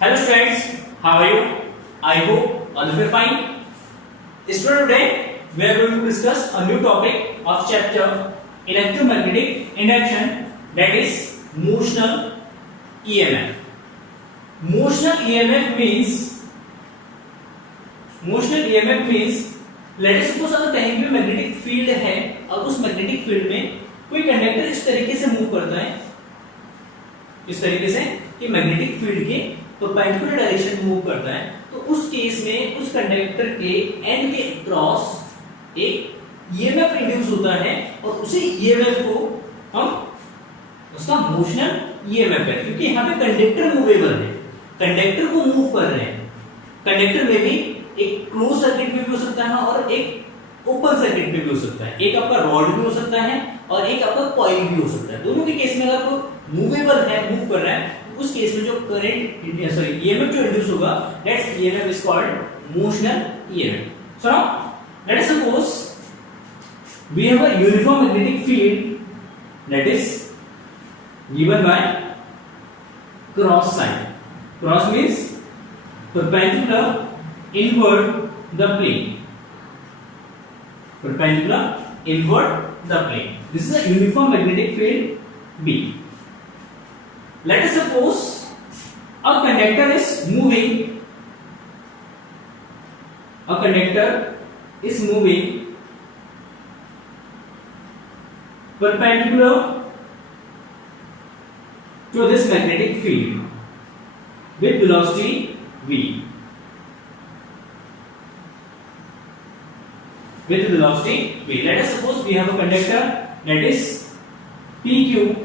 Hello students, how are you? I hope all of you are fine. Student, today we are going to discuss a new topic of chapter electromagnetic induction, that is motional EMF. Motional EMF means let us suppose अगर कहीं भी magnetic field है और उस magnetic field में कोई conductor इस तरीके से मूव करता है, इस तरीके से कि मैग्नेटिक फील्ड के परपेंडिकुलर डायरेक्शन में मूव करता है, तो उस केस में उस कंडक्टर के एंड के क्रॉस एक ईएमएफ इंड्यूस होता है और उसी ईएमएफ को हम उसका मोशनल ईएमएफ कहते हैं, क्योंकि यहाँ पे कंडक्टर मूवेबल है, कंडक्टर को मूव कर रहे हैं। कंडक्टर में भी एक क्लोज सर्किट में भी हो सकता है और एक ओपन सर्किट में भी हो सकता है, एक आपका रॉड भी हो सकता है और एक आपका कॉइल भी हो सकता है। दोनों के केस में अगर वो मूवेबल है, मूव कर रहा है, तो उस केस में जो करंट ईएमएफ जो इंड्यूस होगा, that's EMF is called motional EMF. So now let us suppose we have a uniform magnetic field that is given by cross sign. Cross means perpendicular inward the plane. Perpendicular inward the plane. This is a uniform magnetic field B. Let us suppose a conductor is moving. A conductor is moving perpendicular to this magnetic field with velocity v. With velocity v. Let us suppose we have a conductor that is PQ.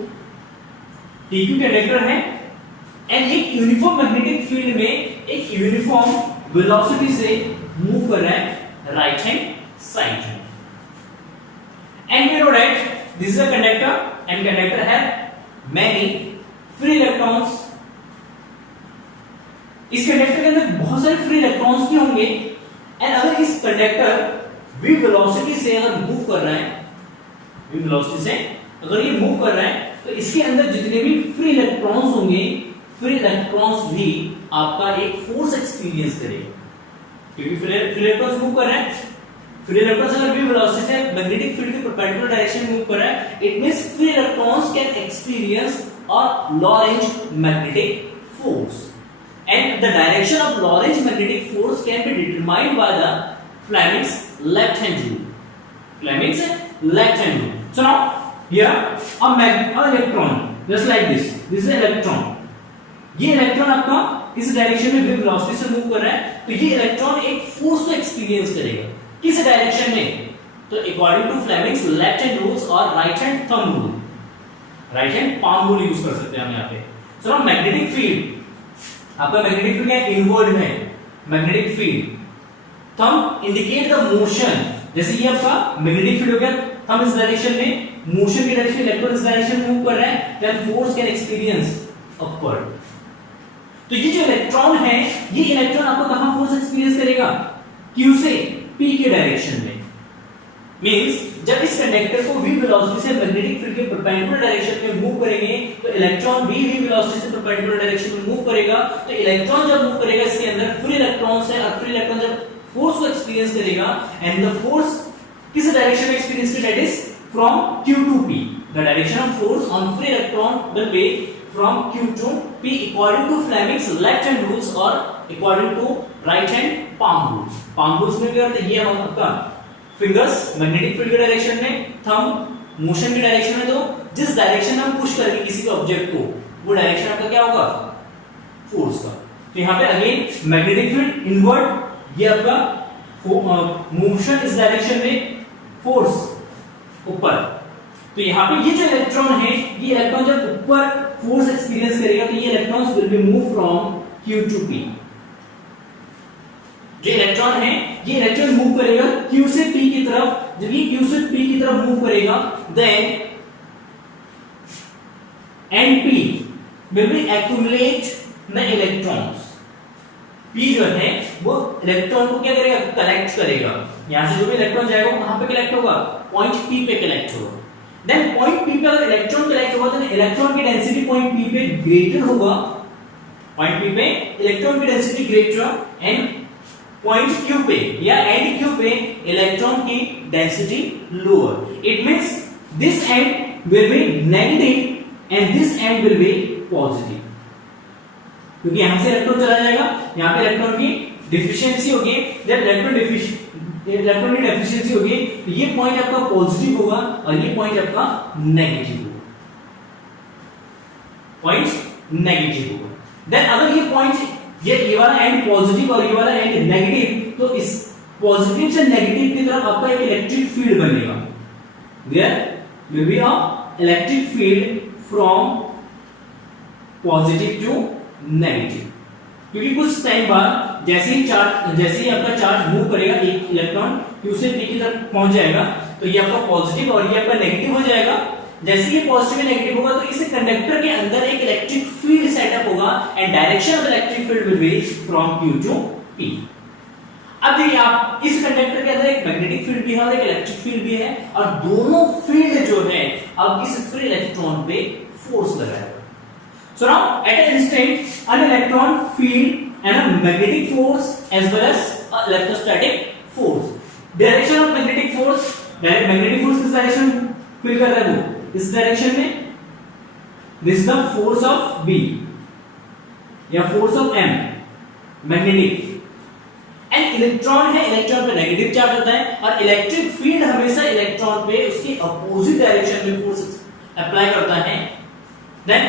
PQ conductor है and एक uniform magnetic field में एक uniform velocity से move कर रहा है right hand side में. And we know that this is a conductor and conductor have many free electrons. इस कंडक्टर के अंदर बहुत सारे फ्री इलेक्ट्रॉन्स भी होंगे एंड अगर इस कंडक्टर v वेलोसिटी से अगर मूव कर रहा है, v वेलोसिटी से अगर ये मूव कर रहा है, तो इसके अंदर जितने भी फ्री इलेक्ट्रॉन्स होंगे, फ्री इलेक्ट्रॉन्स भी आपका एक फोर्स एक्सपीरियंस करेगा, क्योंकि फ्री इलेक्ट्रॉन्स मूव कर रहे हैं. फ्री इलेक्ट्रॉन्स अगर v वेलोसिटी से मैग्नेटिक फील्ड के परपेंडिकुलर डायरेक्शन में मूव कर रहा है, it means free electrons can experience a Lorentz magnetic force and the direction of Lorentz magnetic force can be determined by the Fleming's left hand rule. Fleming's left hand rule. So now here a electron just like this. This is an electron. ये electron आपका इस direction में velocity से move कर रहा है, तो ये इलेक्ट्रॉन एक फोर्स को एक्सपीरियंस करेगा. किस डायरेक्शन में? तो according to Fleming's left hand rules और right hand thumb rule, right hand palm rule use कर सकते हैं हम यहाँ पे. सो नाउ मैग्नेटिक फील्ड, आपका मैग्नेटिक फील्ड क्या इनवर्ड है. Magnetic field thumb indicate the motion. जैसे ये आपका मैग्नेटिक फील्ड हो गया, थंब इस डायरेक्शन में, मोशन की डायरेक्शन इलेक्ट्रॉन इस डायरेक्शन में मूव कर रहा है, then force can experience upward. तो ये जो इलेक्ट्रॉन है, ये इलेक्ट्रॉन आपको कहां फोर्स एक्सपीरियंस करेगा? Q से P के डायरेक्शन में. मींस जब इस कंडक्टर को v वेलोसिटी से मैग्नेटिक फील्ड के परपेंडिकुलर डायरेक्शन में मूव करेंगे, तो इलेक्ट्रॉन भी v वेलोसिटी से परपेंडिकुलर डायरेक्शन में मूव करेगा. तो इलेक्ट्रॉन जब मूव करेगा, इसके अंदर फ्री इलेक्ट्रॉन्स है और फ्री इलेक्ट्रॉन जब फोर्स को एक्सपीरियंस करेगा, एंड द फोर्स किस डायरेक्शन में एक्सपीरियंस करेगा? That is from Q to P. The direction of force on free electron will be from Q to P according to Fleming's left hand rules और according to right hand palm rules. palm rules में क्या होता है? ये आपका fingers magnetic field के direction में, thumb motion की डायरेक्शन में. तो जिस डायरेक्शन में हम पुश करेंगे किसी का ऑब्जेक्ट को, वो डायरेक्शन आपका क्या होगा? फोर्स का. तो यहाँ पे अगेन मैग्नेटिक फील्ड इनवर्ड, ये आपका मोशन इस डायरेक्शन में, फोर्स ऊपर. तो यहाँ पे ये जो इलेक्ट्रॉन है, ये इलेक्ट्रॉन जब ऊपर फोर्स एक्सपीरियंस करेगा, तो ये electrons will be move from Q to P. जो इलेक्ट्रॉन है, ये इलेक्ट्रॉन मूव करेगा Q से P की तरफ. जब ये Q से P की तरफ मूव करेगा, then NP will be accumulate the electrons. P जो है वो इलेक्ट्रॉन को क्या करेगा? कलेक्ट करेगा. यहां से जो भी इलेक्ट्रॉन जाएगा वो कहां पे कलेक्ट होगा? पॉइंट P पे कलेक्ट होगा. देन पॉइंट P पे अगर इलेक्ट्रॉन कलेक्ट होगा, तो इलेक्ट्रॉन की डेंसिटी पॉइंट P पे ग्रेटर होगा पॉइंट पी पे इलेक्ट्रॉन की density greater and point Q पे या एंड क्यू पे इलेक्ट्रॉन की density lower. It means this and will be negative and this and will be positive, क्योंकि यहां से इलेक्ट्रॉन चला जाएगा, यहां पे इलेक्ट्रॉन की डिफिशियंसी होगी। जब इलेक्ट्रॉन की डेफिशिएंसी होगी तो ये पॉइंट आपका पॉजिटिव होगा और ये पॉइंट आपका नेगेटिव होगा, पॉइंट नेगेटिव होगा। देन अगर ये पॉइंट ये वाला एंड पॉजिटिव और ये वाला एंड नेगेटिव, तो इस पॉजिटिव से नेगेटिव की तरफ आपका एक इलेक्ट्रिक फील्ड बनेगा। There will be a electric field from positive to negative, क्योंकि कुछ टाइम बाद जैसे ही आपका चार्ज मूव करेगा, एक इलेक्ट्रॉन Q से P की तरफ पहुंच जाएगा, तो ये आपका पॉजिटिव और ये आपका नेगेटिव हो जाएगा। जैसे ये पॉजिटिव नेगेटिव होगा तो इस कंडक्टर के अंदर एक इलेक्ट्रिक फील्ड सेटअप होगा and direction of electric field will be from Q to P। अब देखिए आप इस कंडक्टर के अंदर एक मैग्नेटिक फील्ड भी है और एक इलेक्ट्रिक फील्ड भी है, और दोनों फील्ड जो है अब इस फ्री इलेक्ट्रॉन पे फोर्स लगाएगा। So now at an instant an electron field and a magnetic force as well as a electrostatic force. Direction of magnetic force किस डायरेक्शन फील कर रहा है वो इस डायरेक्शन में, this is the force of B या force of M magnetic, and electron है, electron पे नेगेटिव चार्ज होता है और इलेक्ट्रिक फील्ड हमेशा इलेक्ट्रॉन पे उसके अपोजिट डायरेक्शन में फोर्स अप्लाई करता है। देन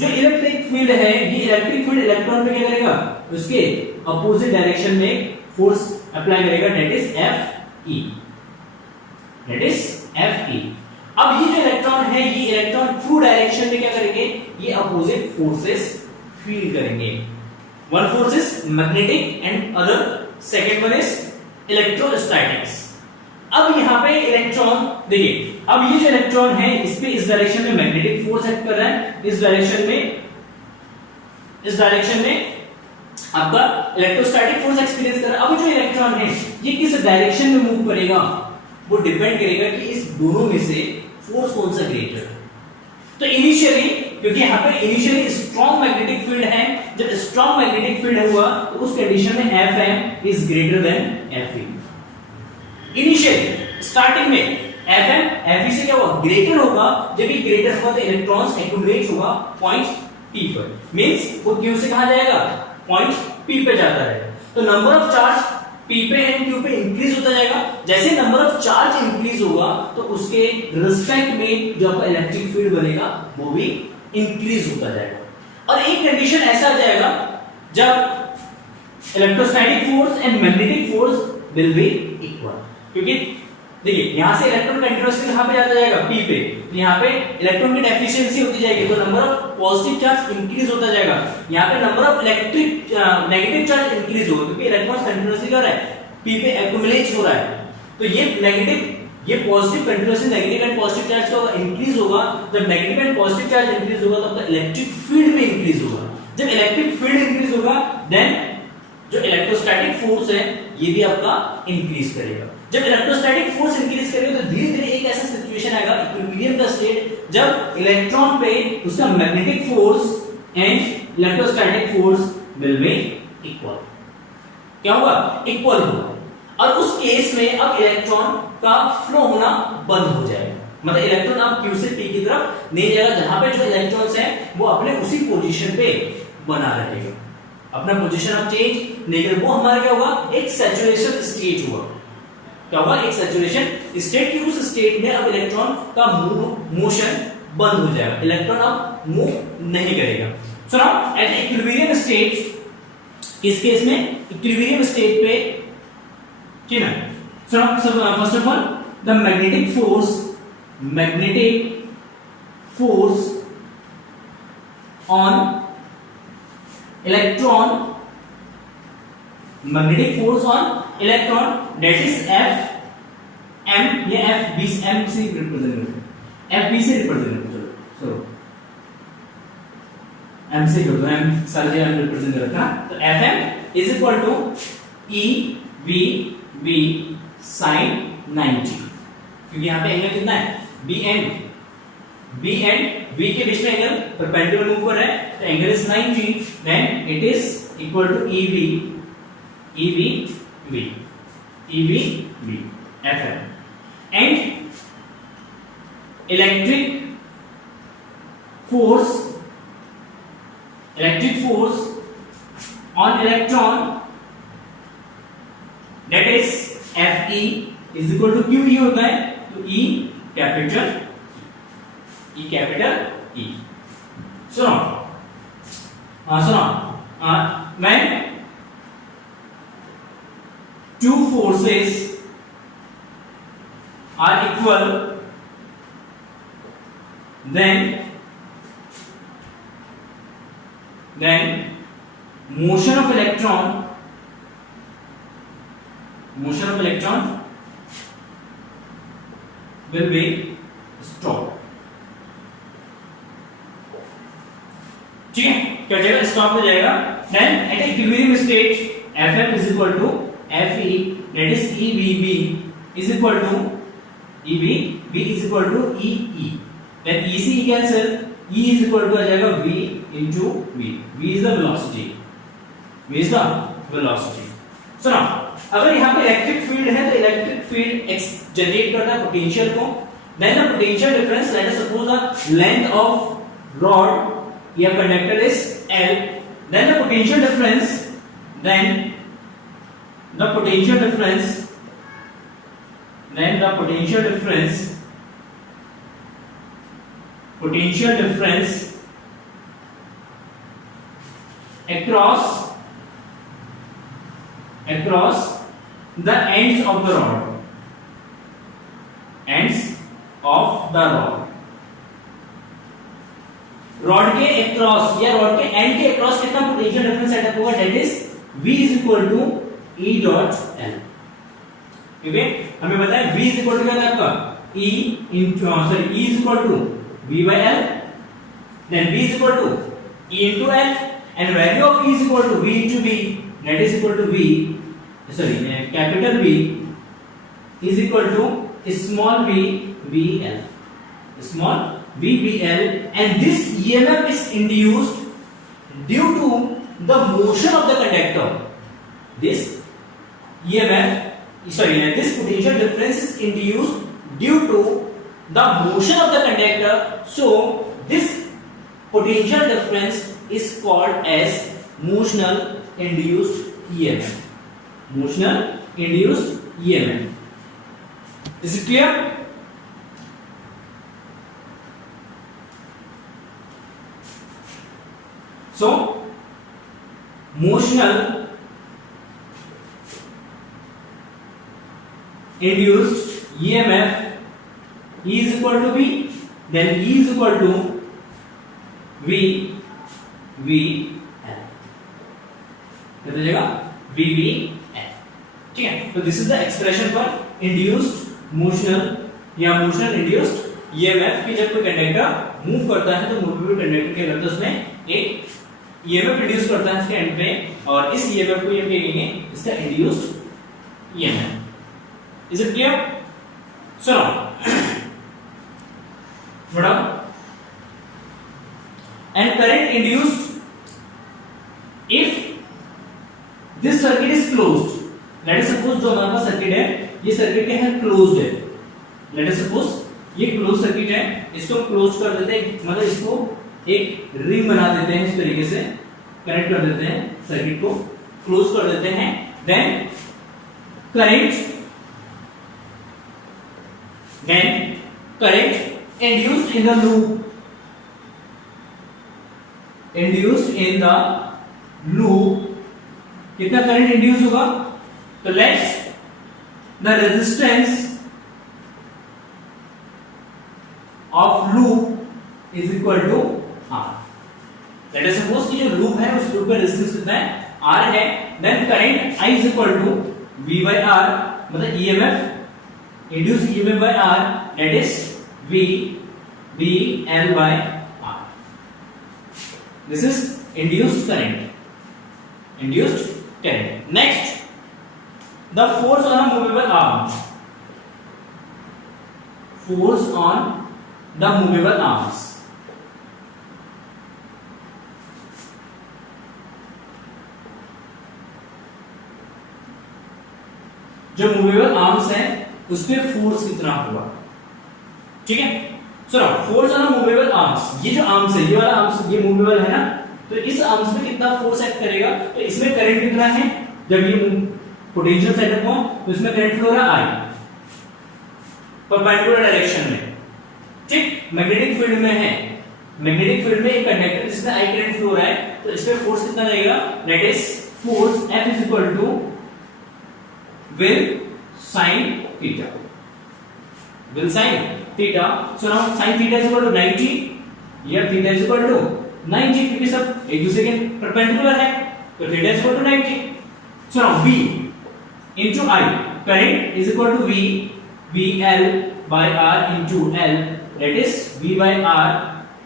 जो इलेक्ट्रिक फील्ड है, ये इलेक्ट्रिक फील्ड इलेक्ट्रॉन पे क्या करेगा, उसके अपोजिट डायरेक्शन में फोर्स अप्लाई करेगा, that is Fe, that is Fe। अब ये जो इलेक्ट्रॉन है, ये इलेक्ट्रॉन थ्रू डायरेक्शन में क्या करेंगे, ये अपोजिट फोर्सेस फील करेंगे। One force is magnetic and other second one is electrostatics. अब यहां पे इलेक्ट्रॉन देखिए, अब ये जो इलेक्ट्रॉन है इस पे इस डायरेक्शन में मैग्नेटिक फोर्स एक्ट कर रहा है, इस डायरेक्शन में आपका इलेक्ट्रोस्टैटिक फोर्स एक्सपीरियंस कर रहा है। अब जो इलेक्ट्रॉन है ये किस डायरेक्शन में मूव करेगा वो डिपेंड करेगा कि इस दोनों में से फोर्स कौन सा ग्रेटर है। तो इनिशियली, क्योंकि यहां पे इनिशियली स्ट्रॉन्ग मैग्नेटिक फील्ड है, जब स्ट्रॉन्ग मैग्नेटिक फील्ड हुआ तो उस कंडीशन में Fm is greater than Fe। Initially starting में Fe से क्या होगा, ग्रेटर होगा। जब ये ग्रेटर होगा तो इलेक्ट्रॉन्स एक्यूमुलेट होगा पॉइंट P पर, मींस वो Q से कहां जाएगा, पॉइंट P पे जाता है। तो नंबर ऑफ चार्ज P पे एंड Q पे इंक्रीज होता जाएगा। जैसे नंबर ऑफ चार्ज इंक्रीज होगा तो उसके रिस्पेक्ट में जो आपका इलेक्ट्रिक फील्ड बनेगा वो भी इंक्रीज होता जाएगा। और एक कंडीशन ऐसा आ जाएगा जब electrostatic force and magnetic force will be equal, क्योंकि देखिए यहां से इलेक्ट्रॉन कंटीन्यूअसली कहां पे जाता जाएगा, P पे, तो यहां पे इलेक्ट्रॉन की डेफिशिएंसी होती जाएगी, तो number of positive charge increase होता जाएगा। यहां पे number of electric negative charge increase होगा, क्योंकि इलेक्ट्रॉन्स कंटीन्यूअसली कर रहा है, P पे एक्यूमुलेट हो रहा है। तो ये नेगेटिव ये positive continuously negative and positive charge का इंक्रीज होगा। जब negative and positive charge increase होगा तो आपका इलेक्ट्रिक फील्ड में इंक्रीज होगा। जब इलेक्ट्रिक फील्ड इंक्रीज होगा देन जो इलेक्ट्रोस्टैटिक फोर्स है ये भी आपका इंक्रीज करेगा। जब इलेक्ट्रोस्टैटिक फोर्स इंक्रीज करेगा तो धीरे धीरे एक ऐसा सिचुएशन आएगा, इक्विलिब्रियम का स्टेट, जब इलेक्ट्रॉन पे उसका magnetic force and electrostatic force will be equal. क्या होगा, इक्वल होगा। और उस केस में अब इलेक्ट्रॉन का फ्लो होना बंद हो जाएगा, मतलब इलेक्ट्रॉन अब Q से P की तरफ नहीं जाएगा। जहां पे जो इलेक्ट्रॉन्स हैं वो अपने उसी पोजीशन पे बना रहेगा, अपना पोजीशन अब चेंज नहीं करेगा। वो हमारा क्या होगा, एक सैचुरेशन स्टेट होगा। क्या होगा, एक सैचुरेशन स्टेट की उस स्टेट में अब इलेक्ट्रॉन का मोशन बंद हो जाएगा, इलेक्ट्रॉन अब मूव नहीं करेगा। So now at equilibrium state, इस केस में इक्विलिब्रियम स्टेट पे ठीक है। So first of all the magnetic force on electron, magnetic force on electron that is F M, ये F B M से रिप्रेजेंट करते हैं, F B से रिप्रेजेंट करते हैं। चलो M से कर दो, M सारे जगह रिप्रेजेंट करता है। तो F M is equal to E V B sin 90, क्योंकि यहां पे एंगल कितना है, B N V के बीच में एंगल परपेंडिकुलर मूव कर रहा है, तो angle is 90, then it is equal to EV FM. And electric force on electron, that is Fe is equal to QE होता है, तो E capital E. सुनो, when two forces are equal, then motion of electron will be stopped. ठीक है, क्या हो जाएगा? Stop हो जाएगा. Then at equilibrium state Fm is equal to Fe, that is EVB is equal to EV is equal to EE. Then EC cancel, E is equal to आ जाएगा V into V. V is the velocity. So now अगर यहाँ पे electric field है तो electric field generate करता है potential को. Then the potential difference, let us suppose the length of rod या conductor is L. Then the potential difference across the ends of the rod. Rod के across या rod के and के across कितना potential difference setup होगा, that is V is equal to E dot L. ठीक है, हमें पता है V is equal to क्या था आपका E is equal to V by L, then V is equal to E into L, and value of E is equal to V into V, that is equal to capital V is equal to small v VL, and this EMF is induced due to the motion of the conductor. This potential difference is induced due to the motion of the conductor. So this potential difference is called as motional induced EMF. Is it clear? So motional induced EMF E is equal to V, then E is equal to VL. कितना जाएगा VVL. ठीक है, तो this is the expression for induced motional या motional induced EMF की जब कोई conductor move करता है तो मूवेबल कंडक्टर क्या करता है, उसमें एक EMF इंड्यूस करता है उसके एंड पे, और इस EMF को ये कहेंगे इसका induced EMF. Is it clear? So बड़ा and current induced if this circuit is closed. Let us suppose जो हमारे पास सर्किट है ये सर्किट क्या है, क्लोज्ड है. लेट अस सपोज ये क्लोज सर्किट है, इसको क्लोज कर देते हैं, मतलब इसको एक रिंग बना देते हैं, इस तरीके से कनेक्ट कर देते हैं, सर्किट को क्लोज कर देते हैं. Then current induced in the loop, कितना करंट इंड्यूस होगा, तो let the resistance of loop is equal to R. Let us suppose कि जो लूप है उस लूप का रेजिस्टेंस कितना है, R है. Then current I is equal to V by R, मतलब EMF induce EMF by R, that is VL by R. This is induced current. Next, the force on a movable arm. Force on the movable arms. जो movable arms है उस पे force कितना हुआ, ठीक है। सुनो, फोर्स ऑन मूवेबल आर्म्स, ये जो आर्म्स है, ये वाला आर्म्स ये मूवेबल है ना, तो इस आर्म्स पे कितना फोर्स एक्ट करेगा, तो इसमें करंट कितना है, जब ये पोटेंशियल सेटअप हो तो इसमें करंट फ्लो हो रहा है I परपेंडिकुलर डायरेक्शन में, ठीक। मैग्नेटिक फील्ड में है, मैग्नेटिक फील्ड में एक कंडक्टर जिसमें I करंट फ्लो हो रहा है, तो इस पे फोर्स कितना लगेगा, that is force F is equal to will sine theta, will sine theta. So now sine theta is equal to 90 या थीटा इज इक्वल टू 90, क्योंकि सब एक दूसरे के परपेंडिकुलर है, तो theta is equal to 90। So now V into I, current is equal to VL by R into L, that is V by R,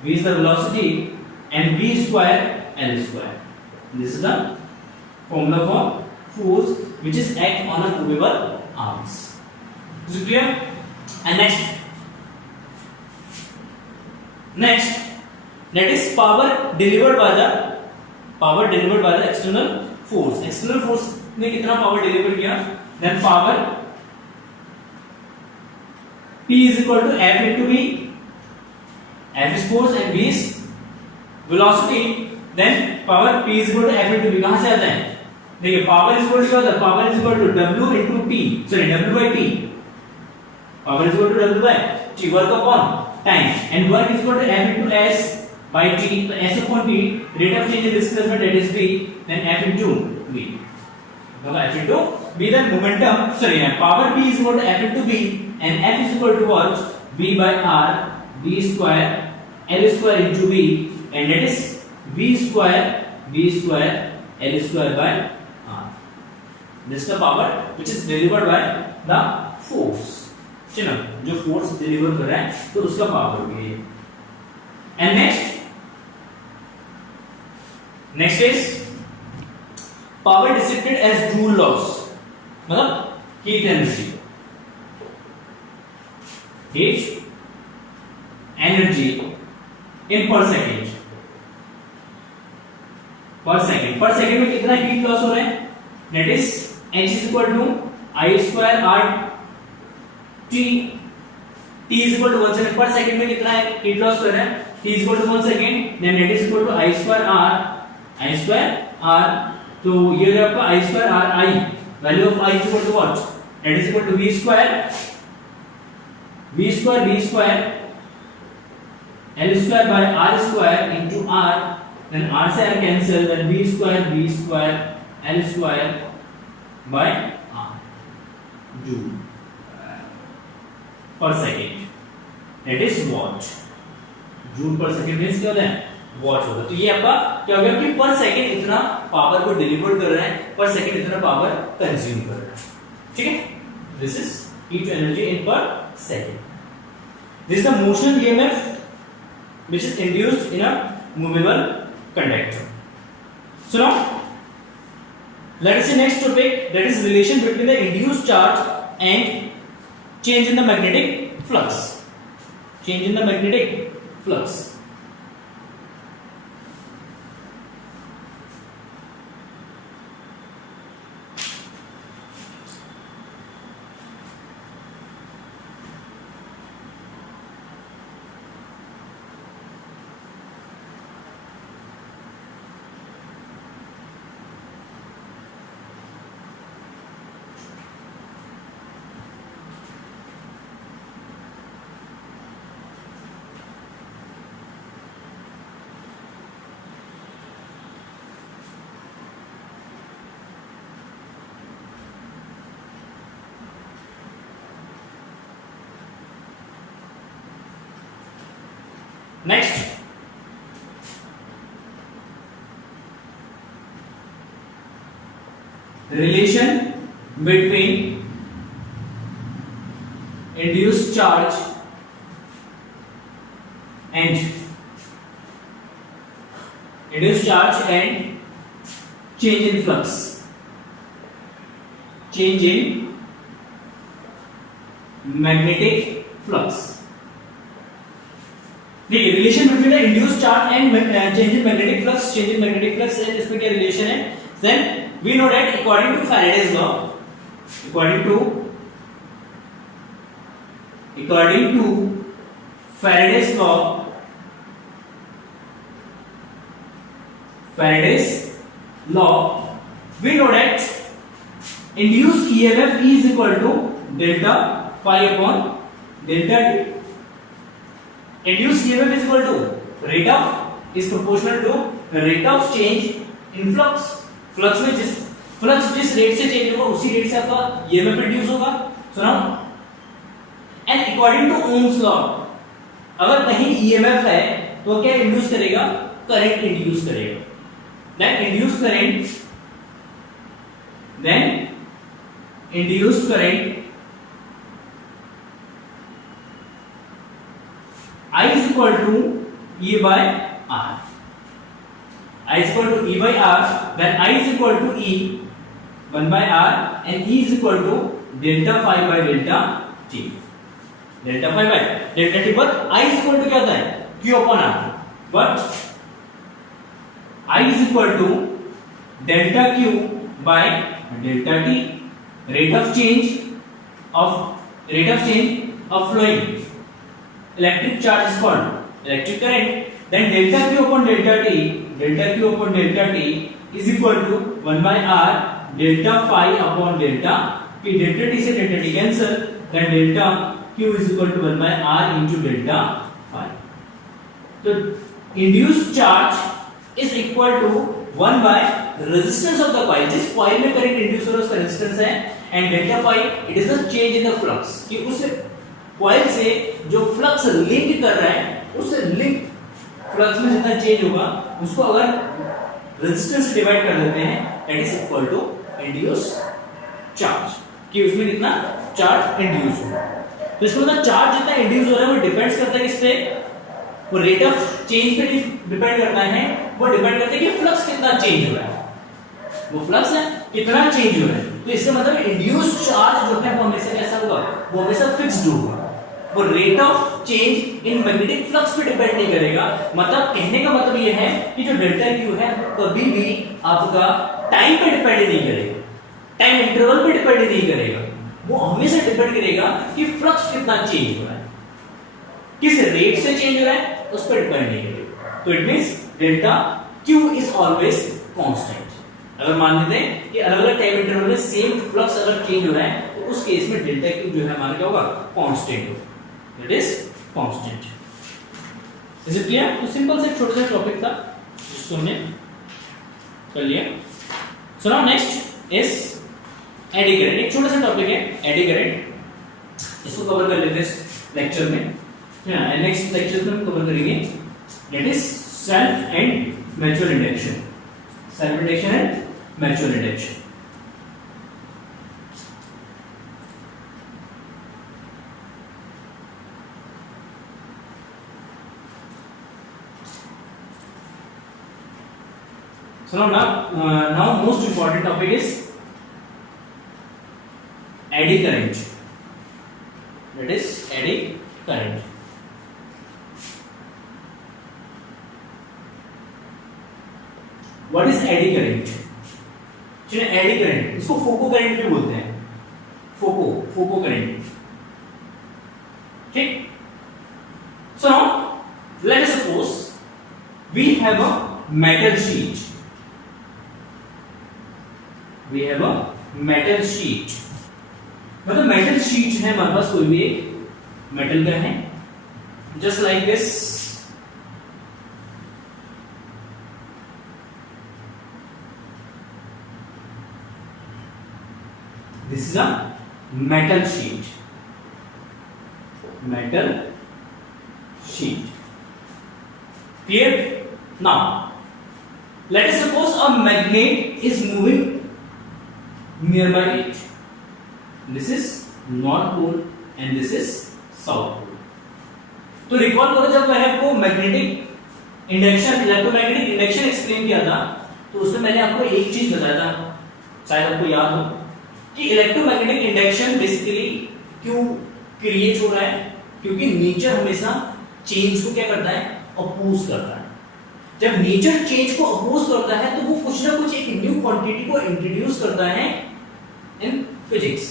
V is the velocity and V square L square. This is the formula for force which is act on a movable arms. Is it clear? And next that is power delivered by the external force. External force ने कितना power deliver किया, then power P is equal to F into V, F is force and V is velocity, then power P is equal to F into V। कहां से आता है, देखिए power is equal to क्या होता है, power is equal to W into T, sorry W by T, power is equal to W by T, work upon time, and work is equal to F into S by T, तो S upon T, rate of change in displacement that is V, then F into V, F into V, then momentum, sorry, power P is equal to F into V and F is equal to what, V by R, V square L square into V, and that is V square L square by R. This is the power which is delivered by the force, चलो जो force deliver कर रहा है तो उसका power भी है। And next is power dissipated as joule loss, मतलब heat energy in per second में कितना हीट लॉस हो रहा है, that is H is equal to I square R T is equal to 1 second per second में कितना है heat loss कर रहा है, T is equal to 1 second, then that is equal to I square R, तो ये जो आपका I square R I, value of I is equal to what, that is equal to V square L square by R square into R, then R से R cancel, then V square L square by R joule per second, that is watt, joule per second means क्या होता है, what होगा। तो ये आपका क्या हो गया कि पर सेकंड इतना पावर को डिलीवर कर रहा है, पर सेकंड इतना पावर कंज्यूम कर रहा है, ठीक है। This is heat to energy in per second. This is the motion EMF which is induced in a movable conductor. So now let us see next topic, that is relation between the induced charge and change in the magnetic flux. Next, relation between induced charge and change in flux, change in magnetic flux. देखिए relation between the induced charge and change in magnetic flux, change in magnetic flux है, इसमें क्या relation है, then we know that according to Faraday's law according to Faraday's law, we know that induced EMF is equal to delta phi upon delta t. Induced EMF is equal to rate of is proportional to rate of change in flux. Flux में जिस rate से change होगा उसी rate से आपका EMF induce होगा. सुनो, and according to Ohm's law, अगर कहीं EMF है तो क्या इंड्यूस करेगा? करंट इंड्यूस करेगा. then induced current I is equal to E by R. I is equal to E by R, then I is equal to E 1 by R and E is equal to delta phi by delta t. Delta phi by delta t, but I is equal to क्या होता है? Q upon R. But I is equal to delta Q by delta t. Rate of change of flowing electric charge is called electric current. Then delta Q upon delta t is equal to 1 by R delta phi upon delta t. Delta t से delta t cancel, then delta Q is equal to 1 by R into delta phi. So induced charge is equal to 1 by resistance of the coil. जिस coil में current induce हो रहा है उसका resistance है, and delta phi it is the change in the flux, कि उस coil से जो फ्लक्स लिंक कर रहा है उस लिंक फ्लक्स में जितना चेंज होगा उसको अगर रेजिस्टेंस से डिवाइड कर देते हैं that is equal to induce charge, कि उसमें कितना चार्ज इंड्यूस होगा. तो इसका मतलब चार्ज जितना इंड्यूस हो रहा है वो डिपेंड्स करता है किस पे? वो रेट ऑफ चेंज पे डिपेंड करता है. वो डिपेंड करता है कि फ्लक्स कितना चेंज हो रहा है, वो फ्लक्स है कितना चेंज हो रहा है. तो इसका मतलब इंड्यूस्ड चार्ज जो है वो हमेशा कैसा होगा? वो हमेशा फिक्स्ड होगा. वो rate of change in magnetic flux पे डिपेंड नहीं करेगा. मतलब कहने का मतलब ये है कि जो डेल्टा क्यू है कभी भी आपका टाइम पे डिपेंड नहीं करेगा, टाइम इंटरवल पे डिपेंड नहीं करेगा. वो हमेशा डिपेंड करेगा कि फ्लक्स कितना चेंज हो रहा है, किस रेट से चेंज हो रहा है, उस पर डिपेंड नहीं करेगा. तो it means delta Q is always constant. अगर मान लेते हैं कि अलग-अलग टाइम इंटरवल में सेम फ्लक्स अगर चेंज हो रहा है तो उस केस में डेल्टा क्यू जो है हमारा क्या होगा? कांस्टेंट होगा. That is constant. Is it clear? तो सिंपल से छोटा सा टॉपिक था जिसको हमने कर लिया. So now next is eddy current. एक छोटा सा टॉपिक है एडी करंट, इसको कवर कर लेते हैं इस लेक्चर में. नेक्स्ट लेक्चर में हम कवर करेंगे that is self and mutual induction. Self induction and mutual induction. So now most important topic is eddy current. That is eddy current. What is eddy current? चलिए eddy current, इसको फोको current भी बोलते हैं. फोको current. ठीक. So now let us suppose we have a metal sheet. We have a metal sheet. मतलब metal sheet है हमारे पास, कोई भी एक मेटल का है, just like this. This is a metal sheet. Metal sheet. Clear? Now, let us suppose a magnet is moving nearby it. This is north pole and this is south pole. तो recall करो जब मैंने आपको magnetic induction, electromagnetic induction explain किया था तो उसमें मैंने आपको एक चीज बताया था, शायद आपको याद हो, कि इलेक्ट्रोमैग्नेटिक इंडक्शन बेसिकली क्यों क्रिएट हो रहा है? क्योंकि नेचर हमेशा चेंज को क्या करता है? अपोज करता है. जब नेचर चेंज को अपोज करता है तो वो कुछ ना कुछ एक न्यू क्वांटिटी को इंट्रोड्यूस करता है इन फिजिक्स।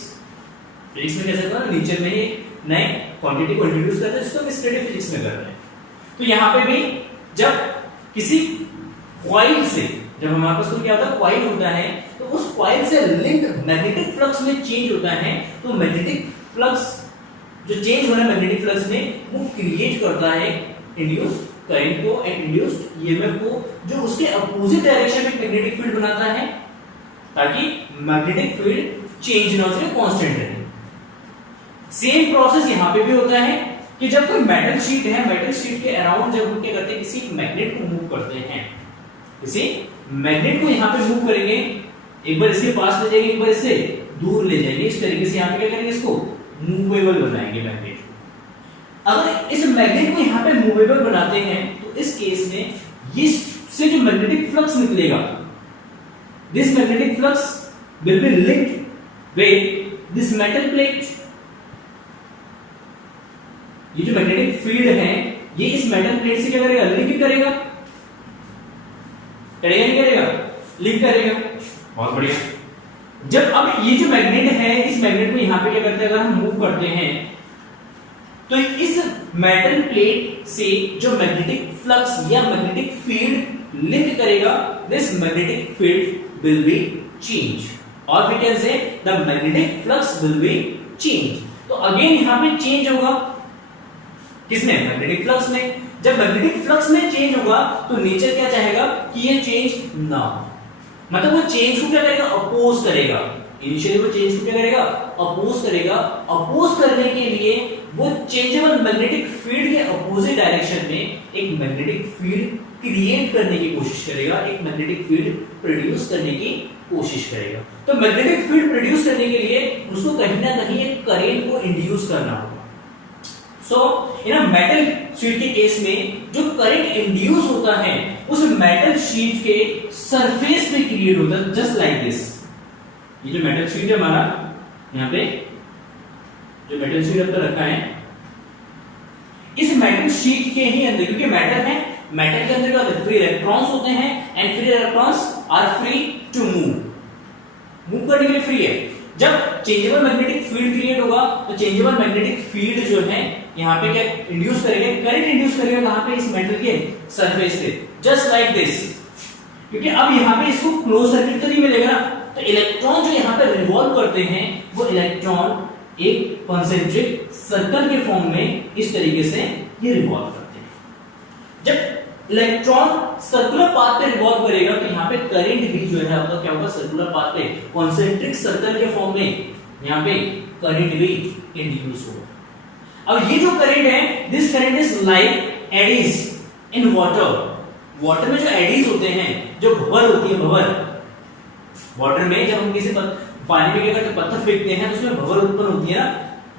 फिजिक्स में कैसे करना, नेचर में ही नए क्वांटिटी को इंट्रोड्यूस करते हैं जिसको हम स्टडी फिजिक्स में कर रहे हैं। तो यहाँ पे भी जब किसी कॉइल से, जब हमारे पास क्या होता है, कॉइल होता है, तो उस कॉइल से लिंक्ड मैग्नेटिक फ्लक्स में चेंज होता है, तो मैग्नेटिक फ्लक्स जो चेंज हो रहा है मैग्नेटिक फ्लक्स में, वो क्रिएट करता है इंड्यूस करंट को एंड इंड्यूस्ड ईएमएफ को, जो उसके अपोजिट डायरेक्शन में मैग्नेटिक फील्ड बनाता है, ताकि मैग्नेटिक फील्ड चेंज ना हो, कांस्टेंट रहे। सेम प्रोसेस यहां पे भी होता है कि जब कोई मेटल शीट है, मेटल शीट के अराउंड जब हम क्या करते हैं, किसी मैग्नेट को मूव करते हैं, किसी मैग्नेट को यहां पे मूव करेंगे, एक बार इसके पास ले जाएंगे, एक बार इससे दूर ले जाएंगे, इस तरीके से यहां पे क्या करेंगे, इसको मूवेबल बनाएंगे मैग्नेट को। अगर इस मैग्नेट को यहां पे मूवेबल बनाते हैं, तो इस केस में ये से जो मैग्नेटिक फ्लक्स निकलेगा, this magnetic flux will be linked with this metal plate. ये जो मैग्नेटिक फील्ड है, ये इस मेटल प्लेट से क्या करेगा, लिंक करेगा, करेगा नहीं करेगा, लिंक करेगा। बहुत बढ़िया। जब अब ये जो मैग्नेट है, इस मैग्नेट को यहां पे क्या करते हैं, अगर हम मूव करते हैं, तो इस मेटल प्लेट से जो मैग्नेटिक फ्लक्स या मैग्नेटिक फील्ड लिंक करेगा, this magnetic field will be change, और we can say the magnetic flux will be change. तो अगेन यहां पे चेंज होगा, किसमें, मैग्नेटिक फ्लक्स में। जब मैग्नेटिक फ्लक्स में चेंज होगा, तो नेचर क्या चाहेगा कि ये चेंज ना हो, मतलब वो चेंज को क्या करेगा, अपोज करेगा। इनिशियली वो चेंज को क्या करेगा, अपोज करेगा। अपोज करने के लिए वो चेंजेबल मैग्नेटिक फील्ड के अपोजिट डायरेक्शन में एक मैग्नेटिक फील्ड क्रिएट करने की कोशिश करेगा, एक मैग्नेटिक फील्ड प्रोड्यूस करने की कोशिश करेगा। तो मैग्नेटिक फील्ड प्रोड्यूस करने के लिए उसको कहीं ना कहीं एक करंट को इंड्यूस करना होगा। सो इन अ मेटल शीट के केस में जो करंट इंड्यूस होता है, उस मेटल शीट के सरफेस पे क्रिएट होता है, जस्ट लाइक दिस। ये जो मेटल शीट है हमारा, यहाँ पे जो मेटल शीट अंदर रखा है, इस मेटल शीट के ही अंदर, क्योंकि मेटल है, मेटल के अंदर क्या होता है, फ्री इलेक्ट्रॉन्स होते हैं, and free electrons are free to move करने के लिए फ्री है। जब चेंजेबल मैग्नेटिक फील्ड क्रिएट होगा, तो चेंजेबल मैग्नेटिक फील्ड जो है यहाँ पे क्या इंड्यूस करेंगे, करंट इंड्यूस करेगा, कहां पे, इस मेटल के सरफेस पे, जस्ट लाइक दिस। क्योंकि अब यहाँ पे इसको क्लोज सर्किट तो नहीं मिलेगा ना, तो इलेक्ट्रॉन जो यहाँ पे रिवॉल्व करते हैं, वो इलेक्ट्रॉन एक कॉन्सेंट्रिक सर्कल के फॉर्म में इस तरीके से ये रिवॉल्व करते हैं। जब इलेक्ट्रॉन सर्कुलर पाथ पे रिवॉल्व करेगा, तो यहाँ पे करंट भी जो है आपका क्या होगा, सर्कुलर पाथ पे कॉन्सेंट्रिक सर्कल के फॉर्म में यहाँ पे करंट भी इंड्यूस होगा। अब ये जो करंट है, this current is like eddies in water. Water में जो एडीज होते हैं, जो भंवर होती है, भंवर, वाटर में जब हम किसी पानी में क्या करते हैं, पत्थर फेंकते हैं, तो उसमें भंवर उत्पन्न होती है ना,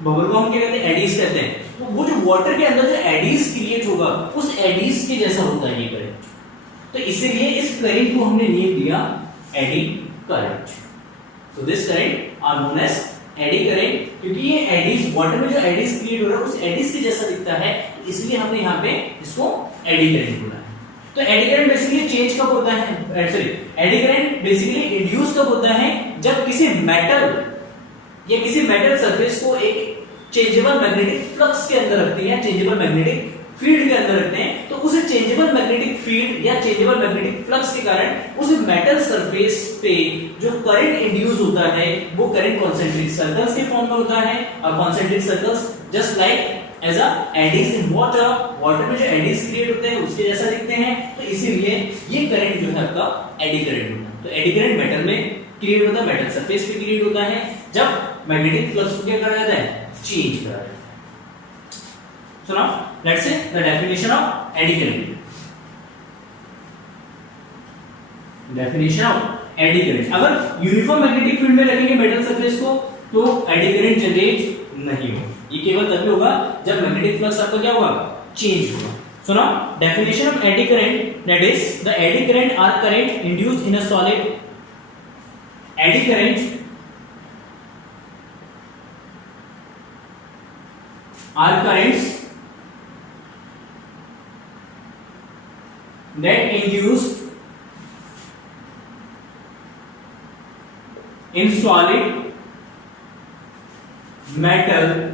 भंवर को हम क्या कहते हैं, एडीज कहते हैं। तो वो जो वाटर के अंदर जो एडीज क्रिएट होगा, उस एडीज के जैसा होता है ये करंट। तो इसीलिए इस करंट को हमने नेम दिया eddy current. So this current are known as eddy current, क्योंकि ये एडीज, वाटर में जो एडीज क्रिएट हो रहा है, उस एडीज के जैसा दिखता है, तो इसलिए हमने यहाँ पे इसको एडी करंट बोला है। तो एडी करंट बेसिकली चेंज कब होता है, sorry, eddy current basically induce कब होता है, जब किसी मेटल या किसी मेटल सरफेस को एक चेंजेबल मैग्नेटिक फ्लक्स के अंदर रखते हैं, चेंजेबल मैग्नेटिक फील्ड के अंदर रखते हैं, तो उस चेंजेबल मैग्नेटिक फील्ड या चेंजेबल मैग्नेटिक फ्लक्स के कारण उस मेटल सरफेस पे जो करंट इंड्यूस होता है, वो करंट कॉन्सेंट्रिक सर्कल्स के फॉर्म में होता है। और concentric circles just like as a eddies in water, water में जो एडीज क्रिएट होते हैं उसके जैसा दिखते हैं, तो इसीलिए ये करंट जो है आपका एडी करंट होता है। तो एडी करंट मेटल में क्रिएट होता है, मेटल सरफेस पे क्रिएट होता है, जब मैग्नेटिक फ्लक्स को क्या करा जाता है, चेंज करा जाता है। So now let's say the definition of eddy current. Definition of eddy current. अगर यूनिफॉर्म मैग्नेटिक फील्ड में रखेंगे मेटल सरफेस को, तो एडी करंट जनरेट नहीं होगा। ये केवल तभी होगा जब मैग्नेटिक फ्लक्स आपका क्या होगा, चेंज होगा। So now definition of eddy current, that is the eddy current are current induced in a solid. Eddy current are currents that induced in solid metal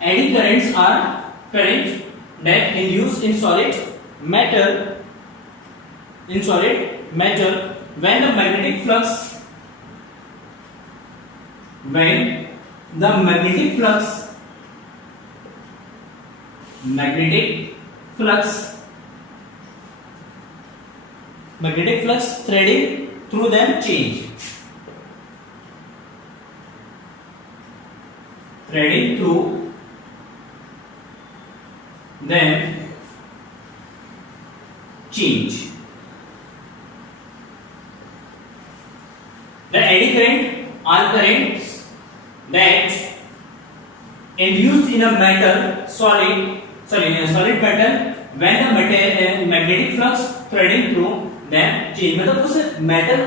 eddy currents are current that induced in solid metal when the magnetic flux threading through them change. Threading through them change. The eddy current are currents that induced in a solid metal when the magnetic flux threading through them change. मतलब उस metal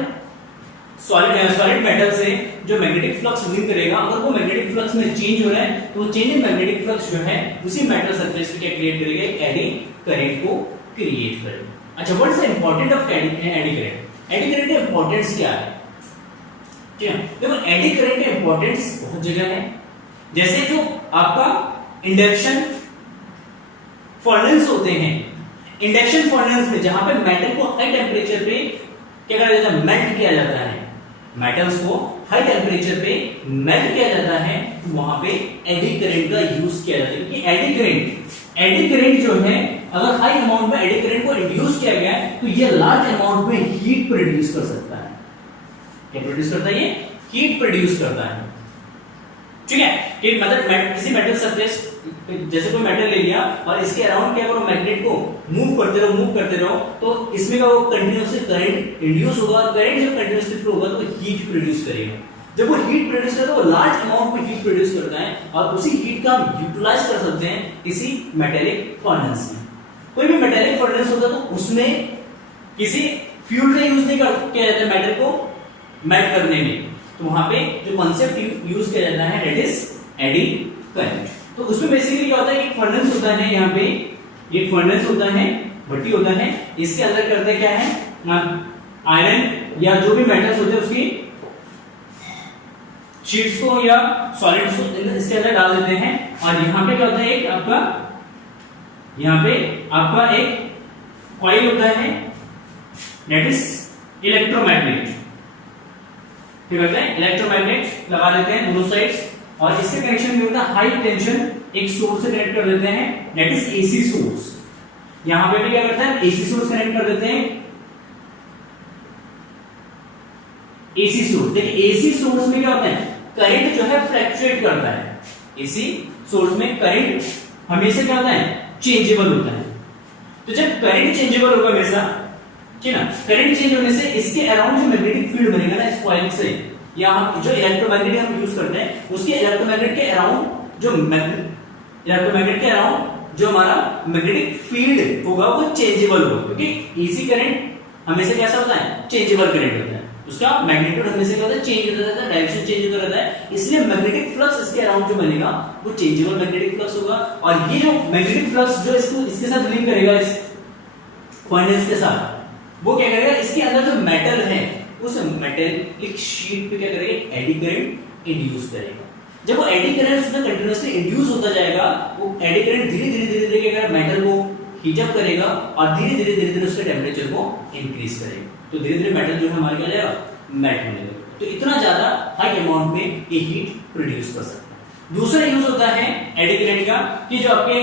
solid metal से जो magnetic flux link करेगा, अगर वो magnetic flux में change हो रहा है तो वो चेंज इन मैग्नेटिक फ्लक्स जो है उसी मेटल सरफेस पे क्या क्रिएट करेगा, एडी करंट को क्रिएट करेगा। अच्छा, what is the important of eddy current? Eddy current का इंपॉर्टेंस क्या है? ठीक है, देखो एडी करंट का इंपॉर्टेंस बहुत जगह है। जैसे जो आपका इंडक्शन फर्नेस होते हैं, इंडक्शन फर्नेस में जहां पे मेटल को हाई टेम्परेचर पे क्या करा जाता है, मेल्ट किया जाता है, मेटल्स को हाई टेम्परेचर पे मेल्ट किया जाता है, वहां पे एडी करंट का यूज किया जाता है। क्योंकि एडी करंट जो है, अगर हाई अमाउंट में एडी करंट को इंड्यूस किया गया तो ये लार्ज अमाउंट में हीट प्रोड्यूस कर सकता है। क्या प्रोड्यूस करता है? ये हीट प्रोड्यूस करता है। ठीक है, कि मतलब किसी मेटल सरफेस, जैसे कोई मेटल ले लिया और इसके अराउंड क्या करो, मैग्नेट को मूव करते रहो तो इसमें का वो कंटिन्यूअसली करंट इंड्यूस होगा, और करंट जब कंटिन्यूअसली फ्लो होगा तो हीट प्रोड्यूस करेगा। जब वो हीट प्रोड्यूस करता है, वो लार्ज अमाउंट में हीट प्रोड्यूस करता है, और उसी हीट का हम यूटिलाइज कर सकते हैं किसी मेटेलिक फर्नेस में। कोई भी मेटेलिक फर्नेस होता है तो उसमें किसी फ्यूल का यूज नहीं किया जाता है मेटल को मेल्ट करने में, तो वहां पे जो कॉन्सेप्ट यूज किया जाता है दैट इज एडी करंट। तो उसमें बेसिकली क्या होता है, एक फर्नेस होता है, यहाँ पे ये फर्नेस होता है, भट्टी होता है, इसके अंदर करते क्या है, आयरन या जो भी मेटल्स होते हैं उसकी शीट्स को या सॉलिड्स को इसके अंदर डाल देते हैं, और यहाँ पे क्या होता है, एक आपका यहाँ पे आपका एक कॉइल होता है दैट इज इलेक्ट्रोमैग्नेट। क्या करते हैं, इलेक्ट्रोमैग्नेट लगा देते हैं दोनों साइड्स, और इसके कनेक्शन में होता है हाई टेंशन, एक सोर्स से कनेक्ट कर देते हैं दैट इज एसी सोर्स। यहां पे भी क्या करते हैं, एसी सोर्स कनेक्ट कर देते हैं, एसी सोर्स। देखिए एसी सोर्स में क्या होता है, करंट जो है फ्लक्चुएट करता है। एसी सोर्स में करंट हमेशा क्या होता है, चेंजेबल होता है। तो जब करंट चेंजेबल होगा हमेशा, ठीक है ना, करंट चेंज होने से इसके अराउंड जो मैग्नेटिक फील्ड बनेगा ना इस कॉइल से, या हम जो इलेक्ट्रोमैग्नेट हम यूज करते हैं उसके इलेक्ट्रोमैग्नेट के अराउंड जो हमारा मैग्नेटिक फील्ड होगा वो चेंजेबल होगा, क्योंकि एसी करंट हमेशा कैसा होता है, चेंजेबल करंट होता है, उसका मैग्नीट्यूड हमेशा क्या होता है, चेंज होता रहता है, डायरेक्शन चेंज होता रहता है, इसलिए मैग्नेटिक फ्लक्स इसके अराउंड जो बनेगा वो चेंजेबल मैग्नेटिक फ्लक्स होगा। और ये जो मैग्नेटिक फ्लक्स जो इसके साथ लिंक करेगा, इस फर्नेस के साथ, वो क्या करेगा, इसके अंदर जो मेटल है उस मेटेलिक शीट पे क्या करेगा, एडी करंट इंड्यूस करेगा। जब वो एडी करंट उसमें कंटीन्यूअसली इंड्यूस होता जाएगा, वो एडी करंट धीरे धीरे क्या करेगा, मेटल को हीट अप करेगा और धीरे धीरे उसके टेंपरेचर को इंक्रीज करेगा, तो धीरे धीरे मेटल जो है हमारे क्या जाएगा, मेल्ट होने लगेगा। तो इतना ज्यादा हाई अमाउंट में ये हीट प्रोड्यूस कर सकता है। दूसरा यूज होता है एडी करंट का, कि जो आपके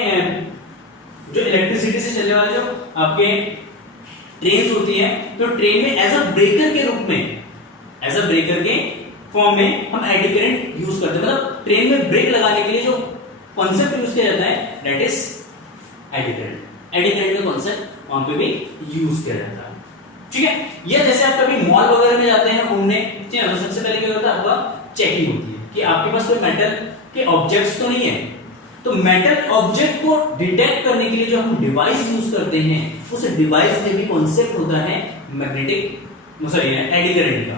जो इलेक्ट्रिसिटी से चलने वाले जो आपके ट्रेन होती है, तो ट्रेन में एज अ ब्रेकर के रूप में, एज अ ब्रेकर के फॉर्म में हम एडी करंट यूज करते हैं। मतलब ट्रेन में ब्रेक लगाने के लिए जो कॉन्सेप्ट यूज किया जाता है that is eddy current. Eddy current का कॉन्सेप्ट वहां पे भी यूज किया जाता है। ठीक है, ये जैसे आप कभी मॉल वगैरह में जाते हैं घूमने, ठीक है, तो सबसे पहले क्या होता है, आपका चेकिंग होती है कि आपके पास कोई मेटल के ऑब्जेक्ट्स तो नहीं है। तो मेटल ऑब्जेक्ट को डिटेक्ट करने के लिए जो हम डिवाइस यूज करते हैं, उस डिवाइस में भी कॉन्सेप्ट होता है मैग्नेटिक सॉरी एडी करंट का।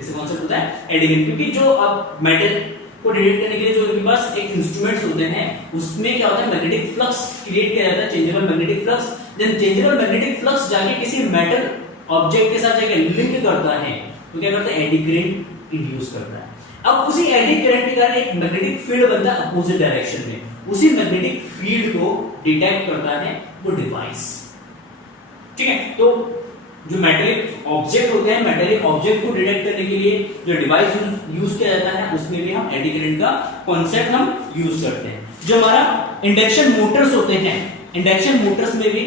इसे कॉन्सेप्ट होता है एडी करंट, क्योंकि जो आप मेटल को डिटेक्ट करने के लिए जो उनके पास एक इंस्ट्रूमेंट्स होते हैं, उसमें क्या होता है, मैग्नेटिक फ्लक्स क्रिएट किया जाता है, changeable magnetic flux. Then changeable magnetic flux जाके किसी मेटल ऑब्जेक्ट के साथ जाके लिंक करता है, तो क्या करता है, एडी करंट इंड्यूस करता है। अब उसी एडी करंट के कारण एक मैग्नेटिक फील्ड बनता है अपोजिट डायरेक्शन में, उसी मैग्नेटिक फील्ड को डिटेक्ट करता है वो डिवाइस। ठीक है, तो जो मेटेलिक ऑब्जेक्ट होते हैं, मेटेलिक ऑब्जेक्ट को डिटेक्ट करने के लिए जो डिवाइस यूज किया जाता है उसमें भी हम एडी करंट का कॉन्सेप्ट हम यूज करते हैं। जो हमारा इंडक्शन मोटर्स होते हैं, इंडक्शन मोटर्स में भी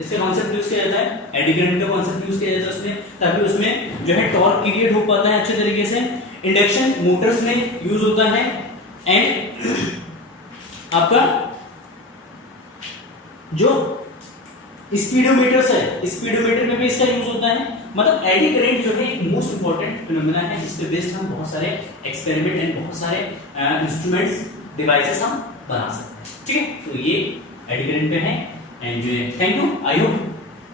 इसका कॉन्सेप्ट यूज किया जाता है, एडी करंट का कॉन्सेप्ट यूज किया जाता है उसमें, ताकि उसमें जो है टॉर्क क्रिएट हो पाता है अच्छे तरीके से। इंडक्शन मोटर्स में यूज होता है एंड आपका जो स्पीडोमीटर्स है, स्पीडोमीटर में भी इसका यूज होता है। मतलब एडी करंट जो है एक मोस्ट इंपॉर्टेंट फिनोमेना है, जिसके बेस्ड हम बहुत सारे एक्सपेरिमेंट एंड बहुत सारे इंस्ट्रूमेंट्स डिवाइसेस हम बना सकते हैं। ठीक है, तो ये एडी करंट पे है एंड जो है थैंक यू, आई होप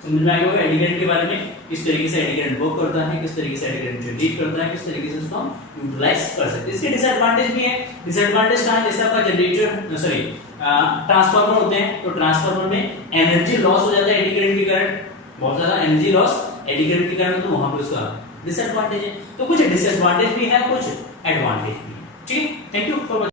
समझ में आया होगा एडी करंट के बारे में, किस तरीके से एडी करंट वर्क करता है, किस तरीके से एडी करंट जनरेट करता है, किस तरीके से उसको हम यूटिलाइज कर सकते हैं। इसके डिसएडवांटेज भी है। डिसएडवांटेज कहां है, जैसे आपका जनरेटर सॉरी ट्रांसफार्मर होते हैं, तो ट्रांसफार्मर में एनर्जी लॉस हो जाता है एडी करंट के कारण, बहुत ज्यादा एनर्जी लॉस एडी करंट के कारण, तो वहां पे उसका डिसएडवांटेज है। तो कुछ डिसएडवांटेज भी है, कुछ एडवांटेज भी है। ठीक है, थैंक यू फॉर